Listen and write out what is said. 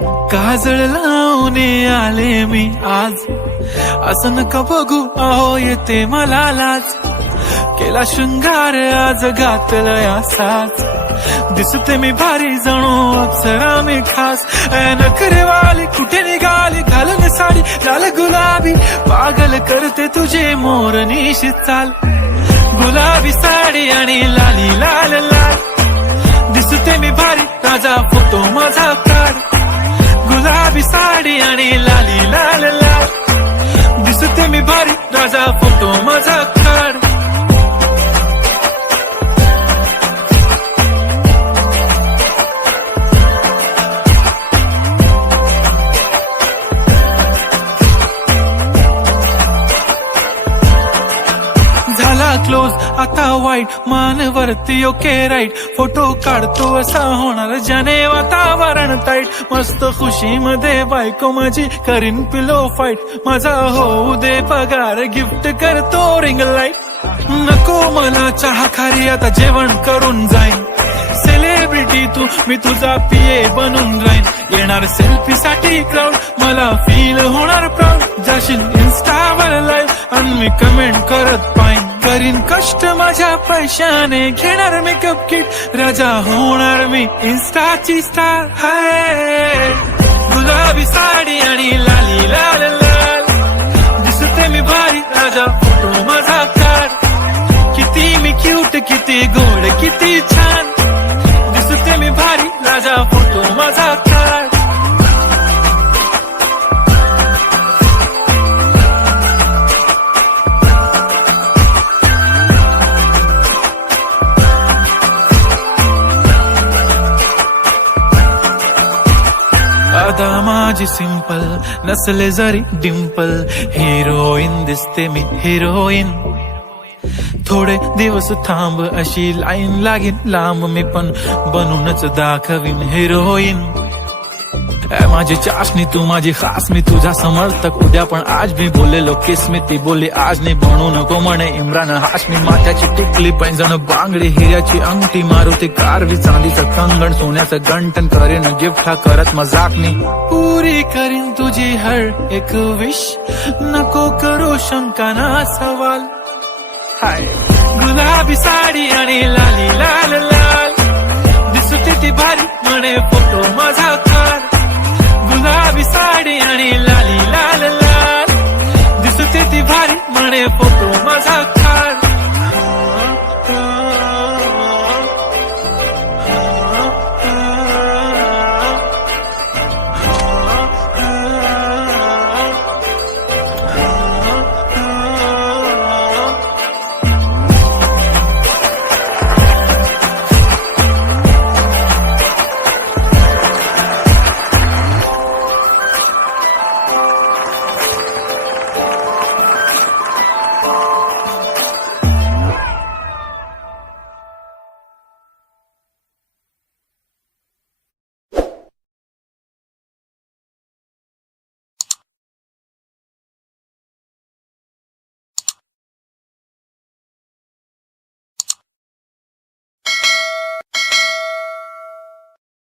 काजळ लावून आले मी आज, असं नका बघू अहो येते मला लाज. केला शृंगार आज घातला साज, दिसते मी भारी जणू अप्सरा मी खास. नखरेवाली कुठे निघाली घालून साडी लाल गुलाबी, पागल करते तुझे मोरनीशी चाल. गुलाबी साडी आणि लाली लाल लाल, दिसते मी भारी ताजा फोटो माझा काढ. गुलाबी साडी आणि लाली लाल लाल, दिसते मी भारी ताजा फोटो माझा काढ. झाला क्लोज आता वाईट, मानवरती ओके राईट. फोटो काढतो असा होणार ज्याने वातावरण टाईट. मस्त खुशी मध्ये बायको माझी करीन पिलो फाईट. माझा होऊ दे पगार गिफ्ट करतो रिंग लाईट. नको मला चहा खारी आता जेवण करून जाईन. सेलिब्रिटी तू मी तुझा पिये बनून राहीन. येणार सेल्फी साठी क्राऊड मला फील होणार प्राऊड. जाशील इन्स्टावर लाईव्ह आणि मी कमेंट करत पाहिन. करीन कष्ट माझ्या पैशाने घेणार मेकअप किट. राजा होणार मी इन्स्टाची स्टार. हाय गुलाबी साडी आणि लाली लाल लाल, दिसते मी भारी राजा फोटो माझा काढ. किती मी क्यूट किती गोड किती छान, दिसते मी भारी राजा फोटो माझा काढ. अदा माझी सिंपल नसले जरी डिंपल, हिरोईन दिसते मी हिरोईन. थोडे दिवस थांब अशी लाईन लागेल लांब, मी पण बनूनच दाखवीन हिरोईन. माझी चाशनी तू माझी खास, मी तुझा समर्थक उद्या पण आज. मी बोललेलो किस मी ती बोलली आज नाही. बनू नको म्हणे इम्रान हाशमी. माथ्याची टिकली पैंजण बांगडी हिऱ्याची अंगठी, मारुती कारवी चांदीचं कंगण सोन्याचं गंटन. करेन गिफ्ट हा करत मजाक मी, पुरी करीन तुझी हर एक विश. नको करू शंका ना सवाल. हाय गुलाबी साडी आणि लाली लाल लाल, दिसते ती भारी म्हणे फोटो माझा काढ. गुलाबी साडी आणि लाली लाल लाल, दिसते ती भारी म्हणे फोटो माझा काढ.